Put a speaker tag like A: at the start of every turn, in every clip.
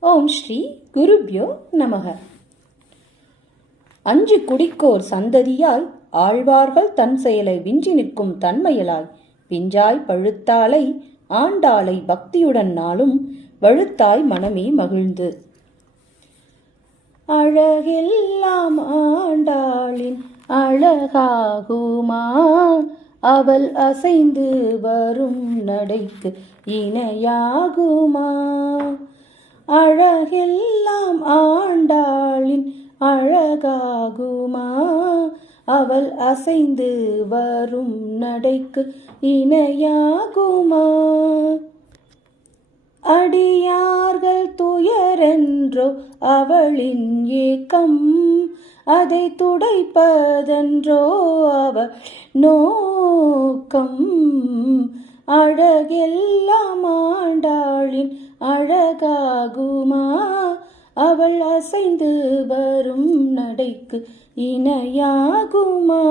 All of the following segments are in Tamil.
A: ஓம் ஸ்ரீ குருப்யோ நமக. அஞ்சு குடிக்கோர் சந்ததியால் ஆழ்வார்கள் தன் செயலை விஞ்சி நிற்கும் தன்மையலாய் பிஞ்சாய் பழுத்தாலை ஆண்டாளை பக்தியுடன் நாளும் வழுத்தாய் மனமே மகிழ்ந்து. அழகெல்லாம் ஆண்டாளின் அழகாகுமா? அவள் அசைந்து வரும் நடைக்கு இணையாகுமா? அழகெல்லாம் ஆண்டாளின் அழகாகுமா? அவள் அசைந்து வரும் நடைக்கு இணையாகுமா? அடியார்கள் துயரென்றோ அவளின் ஏக்கம் அதை துடைப்பதென்றோ அவ நோக்கம். அழகெல்லாம் ஆண்டாளின் அழகாகுமா? அவள் அசைந்து வரும் நடைக்கு இணையாகுமா?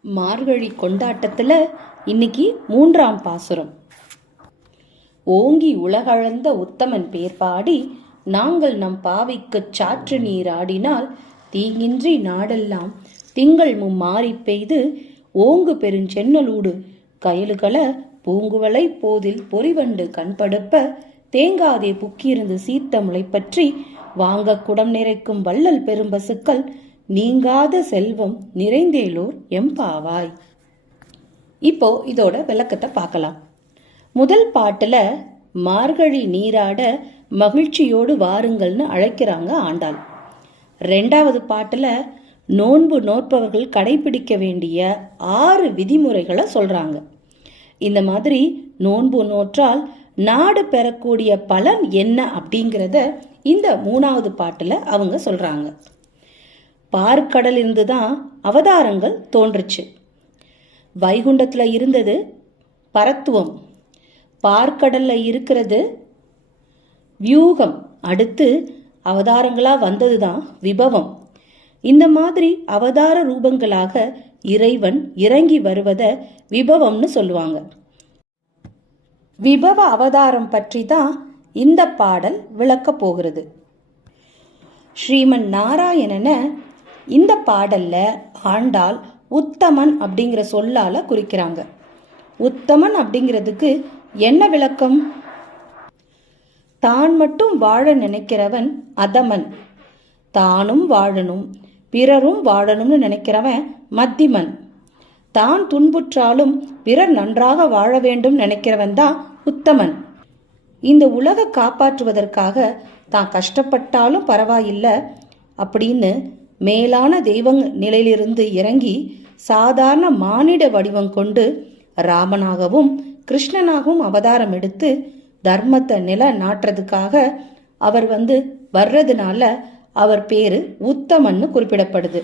A: மார்கழி கொண்டாட்டத்துல இன்னைக்கு மூன்றாம் பாசுரம். ஓங்கி உலகளந்த உத்தமன் பேர் பாடி நாங்கள் நம் பாவைக்குச் சாற்று நீராடினால் தீங்கின்றி நாடெல்லாம் திங்கள் மும்மாறி பெய்து ஓங்கு பெருஞ்சென்னலூடு கயலுகள பூங்குவளை போதில் பொறிவண்டு கண்படுப்ப தேங்காதே புக்கியிருந்து சீத்த பற்றி வாங்க குடம் நிறைக்கும் வள்ளல் பெரும்பசுக்கள் நீங்காத செல்வம் நிறைந்தேலோர் எம்பாவாய் இப்போ இதோட விளக்கத்தை பார்க்கலாம். முதல் பாட்டுல மார்கழி நீராட மகிழ்ச்சியோடு வாருங்கள்னு அழைக்கிறாங்க ஆண்டாள். ரெண்டாவது பாட்டுல நோன்பு நோற்பவர்கள் கடைபிடிக்க வேண்டிய ஆறு விதிமுறைகளை சொல்றாங்க. இந்த மாதிரி நோன்பு நோற்றால் நாடு பெறக்கூடிய பலன் என்ன அப்படிங்கிறத இந்த மூணாவது பாட்டில் அவங்க சொல்றாங்க. பார்க்கடல் இருந்து தான் அவதாரங்கள் தோன்றுச்சு. வைகுண்டத்தில் இருந்தது பரத்துவம். பார்க்கடல்ல இருக்கிறது வியூகம். அடுத்து அவதாரங்களாக வந்தது தான் விபவம். இந்த மாதிரி அவதார ரூபங்களாக இறைவன் இறங்கி வருவத விபவம்னு சொல்லுவாங்க. விபவ அவதாரம் பற்றி தான் இந்த பாடல் விளக்கப் போகிறது. ஸ்ரீமன் நாராயணனை இந்த பாடல்ல ஆண்டாள் உத்தமன் அப்படிங்கிற சொல்லால குறிக்கிறாங்க. உத்தமன் அப்படிங்கிறதுக்கு என்ன விளக்கம்? தான் மட்டும் வாழ நினைக்கிறவன் அதமன். தானும் வாழணும். பிறரும் வாழணும்னு நினைக்கிறவன் மத்திமன். தான் துன்புற்றாலும் பிறர் நன்றாக வாழ வேண்டும் நினைக்கிறவன் தான் உத்தமன். இந்த உலக காப்பாற்றுவதற்காக தான் கஷ்டப்பட்டாலும் பரவாயில்லை அப்படின்னு மேலான தெய்வ நிலையிலிருந்து இறங்கி சாதாரண மானிட வடிவம் கொண்டு ராமனாகவும் கிருஷ்ணனாகவும் அவதாரம் எடுத்து தர்மத்தை நில நாட்டுறதுக்காக அவர் வந்து வர்றதுனால அவர் பேரு உத்தமன்னு குறிப்பிடப்படுது.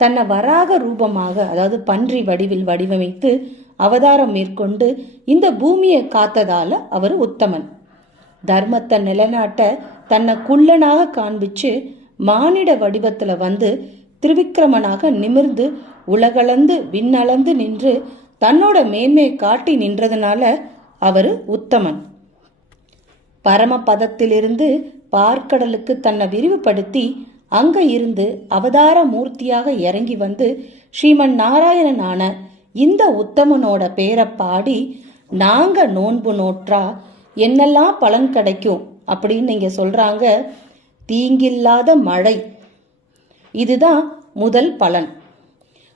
A: தன்னை வராக ரூபமாக அதாவது பன்றி வடிவில் வடிவமைத்து அவதாரம் மேற்கொண்டு இந்த பூமியை காத்ததால அவர் உத்தமன். தர்மத்தை நிலநாட்ட தன்னை குள்ளனாக காண்பிச்சு மானிட வடிவத்துல வந்து திருவிக்கிரமனாக நிமிர்ந்து உலகளந்து விண்ணளந்து நின்று தன்னோட மேன்மையை காட்டி நின்றதுனால அவர் உத்தமன். பரமபதத்திலிருந்து பார்க்கடலுக்கு தன்னை விரிவுபடுத்தி அங்க இருந்து அவதார மூர்த்தியாக இறங்கி வந்து ஸ்ரீமன் நாராயணனான இந்த உத்தமனோட பேரை பாடி நாங்க நோன்பு நோற்றா? என்னெல்லாம் பலன் கிடைக்கும்? அப்படின்னு நீங்க சொல்றாங்க. தீங்கில்லாத மழை. இதுதான் முதல் பலன்.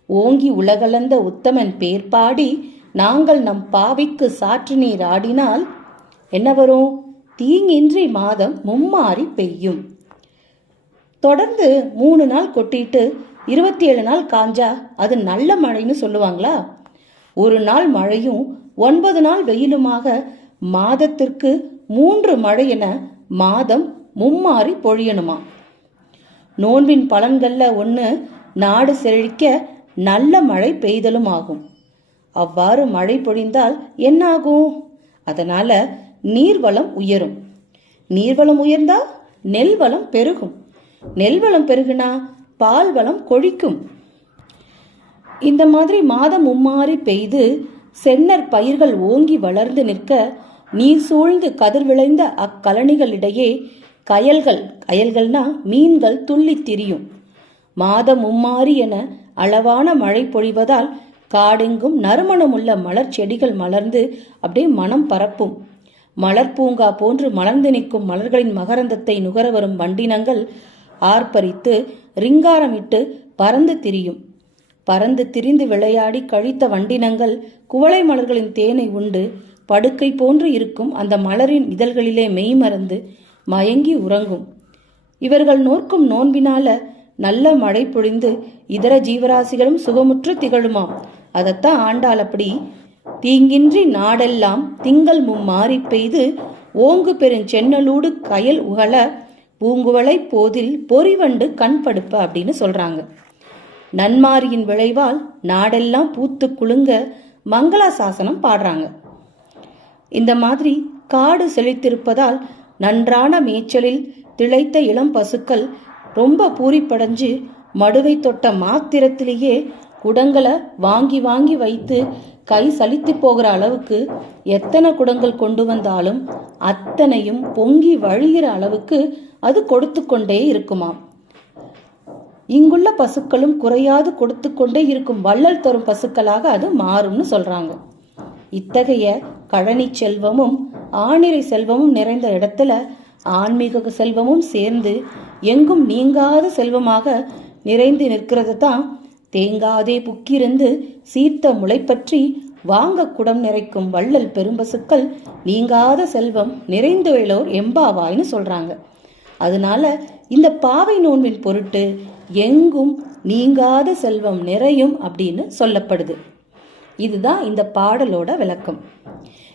A: ஓங்கி உலகலந்த உத்தமன் பேர் பாடி நாங்கள் நம் பாவிக்கு சாற்று நீர் ஆடினால் என்ன வரும்? தீங்கின்றி மாதம் மும்மாறி பெய்யும். தொடர்ந்து மூணு நாள் கொட்டிட்டு இருபத்தி ஏழு நாள் காஞ்சா அது நல்ல மழைன்னு சொல்லுவாங்களா? ஒரு நாள் மழையும் ஒன்பது நாள் வெயிலுமாக மாதத்திற்கு மூன்று மழை என மாதம் மும்மாறி பொழியணுமா? நோன்பின் பலன்கள்ல ஒன்று நாடு செழிக்க நல்ல மழை பெய்தலும் ஆகும். அவ்வாறு மழை பொழிந்தால் என்னாகும்? அதனால நீர்வளம் உயரும். நீர்வளம் உயர்ந்தா நெல் வளம் பெருகும். நெல் வளம் பெருகுனா பால் வளம் கொழிக்கும். இந்த மாதிரி மாதம் மும்மாறி பெய்து சென்னர் பயிர்கள் ஓங்கி வளர்ந்து நிற்க நீர் சூழ்ந்து கதிர் விளைந்த அக்கழனிகளிடையே கயல்கள் கயல்கள்னா மீன்கள் துள்ளி திரியும். மாதம் மும்மாறி என அளவான மழை பொழிவதால் காடெங்கும் நறுமணமுள்ள மலர் செடிகள் மலர்ந்து அப்படியே மனம் பரப்பும். மலர் பூங்கா போன்று மலர்ந்து நிற்கும் மலர்களின் மகரந்தத்தை நுகர வரும் வண்டினங்கள் ஆர்ப்பரித்து ரிங்காரமிட்டு பறந்து திரியும். பறந்து திரிந்து விளையாடி கழித்த வண்டினங்கள் குவளை மலர்களின் தேனை உண்டு. படுக்கை போன்று இருக்கும் அந்த மலரின் இதழ்களிலே மெய்மறந்து மயங்கி உறங்கும். இவர்கள் நோர்க்கும் நோன்பினால நல்ல மழை பொழிந்து இதர ஜீவராசிகளும் சுகமுற்று திகழுமாம். அதத்தான் ஆண்டாள் அப்படி தீங்கின்றி நாடெல்லாம் திங்கள் மும்மாறி பெய்து ஓங்கு பெருஞ்சென்னலூடு கயல் உகழ பூங்குவளை போதில் பொறிவண்டு கண் படுப்ப அப்படின்னு சொல்றாங்க. நன்மாரியின் விளைவால் நாடெல்லாம் பூத்து குலுங்க மங்களாசாசனம் பாடுறாங்க. இந்த மாதிரி காடு செழித்திருப்பதால் நன்றான மேய்ச்சலில் திளைத்த இளம் பசுக்கள் ரொம்ப பூரிப்படைஞ்சு மடுவை தொட்ட மாத்திரத்திலேயே குடங்களை வாங்கி வாங்கி வைத்து கை சலித்து போகிற அளவுக்கு எத்தனை குடங்கள் கொண்டு வந்தாலும் அத்தனையும் பொங்கி வழிகிற அளவுக்கு அது கொடுத்து கொண்டே இருக்குமாம். இங்குள்ள பசுக்களும் குறையாது கொடுத்து கொண்டே இருக்கும் வள்ளல் தரும் பசுக்களாக அது மாறும்னு சொல்றாங்க. இத்தகைய கழனி செல்வமும் ஆணிரை செல்வமும் நிறைந்த இடத்துல ஆன்மீக செல்வமும் சேர்ந்து எங்கும் நீங்காத செல்வமாக நிறைந்து நிற்கிறது தான் தேங்காதே புக்கிருந்து சீர்த்த முளைப்பற்றி வாங்க குடம் நிறைக்கும் வள்ளல் பெரும்பசுக்கள் நீங்காத செல்வம் நிறைந்து வேளோர் எம்பாவாய்னு சொல்றாங்க. அதனால இந்த பாவை நோன்பின் பொருட்டு எங்கும் நீங்காத செல்வம் நிறையும் அப்படின்னு சொல்லப்படுது. இதுதான் இந்த பாடலோட விளக்கம்.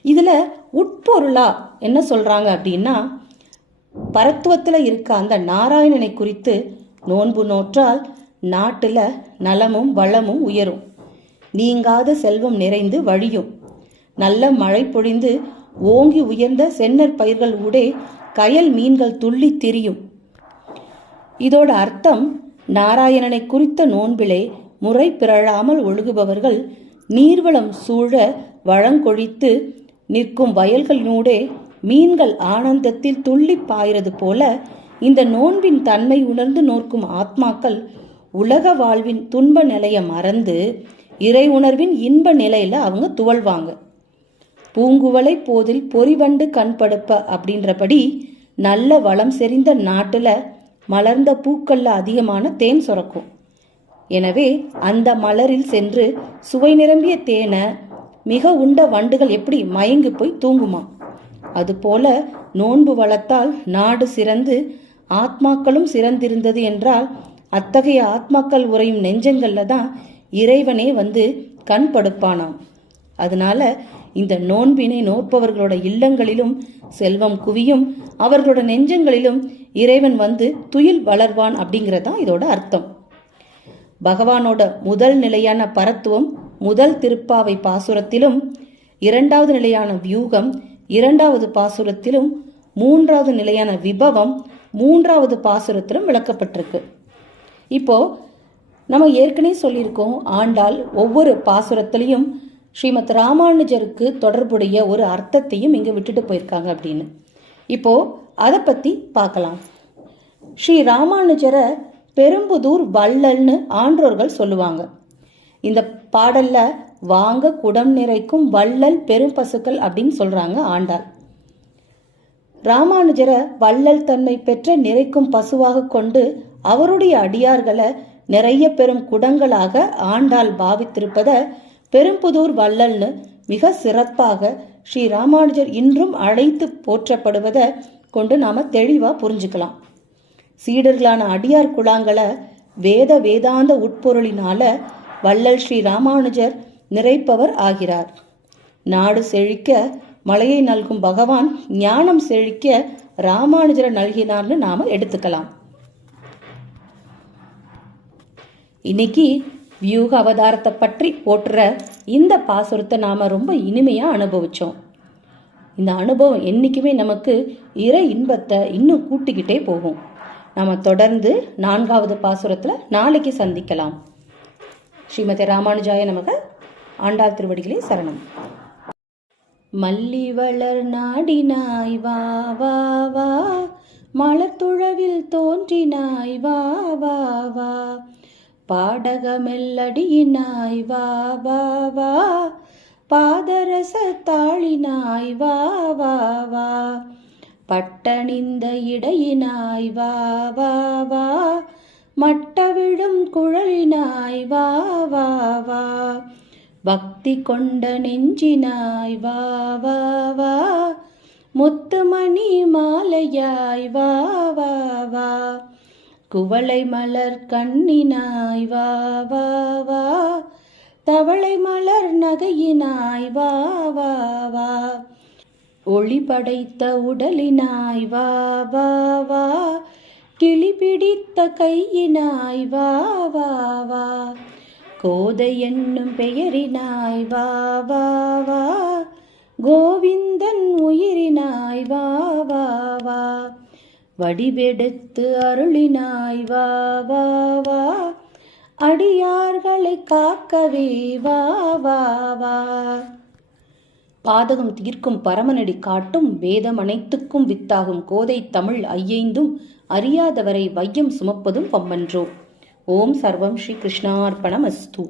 A: இதுல உட்பொருளா என்ன சொல்றாங்க அப்படின்னா பரத்துவத்துல இருக்க அந்த நாராயணனை குறித்து நோன்பு நோற்றால் நாட்டில் நலமும் வளமும் உயரும். நீங்காத செல்வம் நிறைந்து வழியும். நல்ல மழை பொழிந்து ஓங்கி உயர்ந்த செந்நெற் பயிர்கள் ஊடே கயல் மீன்கள் துள்ளி திரியும். இதோட அர்த்தம் நாராயணனை குறித்த நோன்பிலே முறை பிறழாமல் ஒழுகுபவர்கள் நீர்வளம் சூழ வழங்கொழித்து நிற்கும் வயல்களினூடே மீன்கள் ஆனந்தத்தில் துள்ளி பாயிறது போல இந்த நோன்பின் தன்மை உணர்ந்து நோக்கும் ஆத்மாக்கள் உலக வாழ்வின் துன்ப நிலையை மறந்து இறை உணர்வின் இன்ப நிலையில அவங்க துவழ்வாங்க பூங்குவலை போதில் பொறிவண்டு கண்படுப்ப அப்படின்றபடி நல்ல வளம் செறிந்த நாட்டுல மலர்ந்த பூக்கள்ல அதிகமான தேன் சுரக்கும். எனவே அந்த மலரில் சென்று சுவை நிரம்பிய தேனை மிக உண்ட வண்டுகள் எப்படி மயங்கி போய் தூங்குமா? அதுபோல நோன்பு வளத்தால் நாடு சிறந்து ஆத்மாக்களும் சிறந்திருந்தது என்றால் அத்தகைய ஆத்மாக்கள் உறையும் நெஞ்சங்களில் தான் இறைவனே வந்து கண் படுப்பானாம். அதனால இந்த நோன்பினை நோற்பவர்களோட இல்லங்களிலும் செல்வம் குவியும் அவர்களோட நெஞ்சங்களிலும் இறைவன் வந்து துயில் வளர்வான் அப்படிங்கிறதான் இதோட அர்த்தம். பகவானோட முதல் நிலையான பரத்துவம் முதல் திருப்பாவை பாசுரத்திலும் இரண்டாவது நிலையான வியூகம் இரண்டாவது பாசுரத்திலும் மூன்றாவது நிலையான விபவம் மூன்றாவது பாசுரத்திலும் விளக்கப்பட்டிருக்கு. இப்போது நம்ம ஏற்கனவே சொல்லியிருக்கோம் ஆண்டாள் ஒவ்வொரு பாசுரத்திலையும் ஸ்ரீமத் ராமானுஜருக்கு தொடர்புடைய ஒரு அர்த்தத்தையும் இங்கே விட்டுட்டு போயிருக்காங்க அப்படின்னு. இப்போது அதை பற்றி பார்க்கலாம். ஸ்ரீ ராமானுஜரை பெரும்புதூர் வள்ளல்னு ஆன்றோர்கள் சொல்லுவாங்க. இந்த பாடலில் வாங்க குடம் நிறைக்கும் வள்ளல் பெரும்பசுக்கள் அப்படின்னு சொல்கிறாங்க ஆண்டாள். ராமானுஜரை வள்ளல் தன்மை பெற்ற நிறைக்கும் பசுவாக கொண்டு அவருடைய அடியார்களை நிறைய பெரும் குடங்களாக ஆண்டாள் பாவித்திருப்பத பெரும்புதூர் வள்ளல்னு மிக சிறப்பாக ஸ்ரீ ராமானுஜர் இன்றும் அழைத்து போற்றப்படுவதை கொண்டு நாம தெளிவா புரிஞ்சுக்கலாம். சீடர்களான அடியார் குழாங்களை வேத வேதாந்த உட்பொருளினால வள்ளல் ஸ்ரீ ராமானுஜர் நிறைப்பவர் ஆகிறார். நாடு செழிக்க மழையை நல்கும் பகவான் ஞானம் செழிக்க ராமானுஜரை நல்கினார்னு நாம எடுத்துக்கலாம். இன்னைக்கு வியூக அவதாரத்தை பற்றி போட்டுற இந்த பாசுரத்தை நாம் ரொம்ப இனிமையாக அனுபவித்தோம் இந்த அனுபவம் என்றைக்குமே நமக்கு இறை இன்பத்தை இன்னும் கூட்டிக்கிட்டே போகும். நாம் தொடர்ந்து நான்காவது பாசுரத்தில் நாளைக்கு சந்திக்கலாம். ஸ்ரீமதி ராமானுஜாய நமக ஆண்டாள் திருவடிகளே சரணம். மல்லி வளர் நாடினாய் வா வா வா. மலத்துழவில் தோன்றினாய் வா வா வா. பாடகமெல்லடியினாய் வா வா வா. பாதரச தாளினாய் வா வா வா. பட்டணிந்த இடையினாய் வா வா வா. மட்டவிடும் குழலினாய் வா வா வா. பக்தி கொண்ட நெஞ்சினாய் வா வா வா. முத்துமணி மாலையாய் வா வா வா. குவளை மலர் கண்ணினாய் வா வா வா. தவளை மலர் நகையினாய் வா வா வா. ஒளி படைத்த உடலினாய் வா வா வா. கிளி பிடித்த கையினாய் வா வா வா. கோதை என்னும் பெயரினாய் வா வா வா. கோவிந்தன் உயிரினாய் வா வா வா. வடிவெடுத்து அருளினாய் வா வா வா. அடியார்களை காக்கவே வா வா வா. பாதகம் தீர்க்கும் பரமனடி காட்டும் வேதம் அனைத்துக்கும் வித்தாகும் கோதை தமிழ் ஐயைந்தும் அறியாதவரை வையம் சுமப்பதும் பம்மன்றோ ஓம் சர்வம் ஸ்ரீ கிருஷ்ணார்ப்பணமஸ்து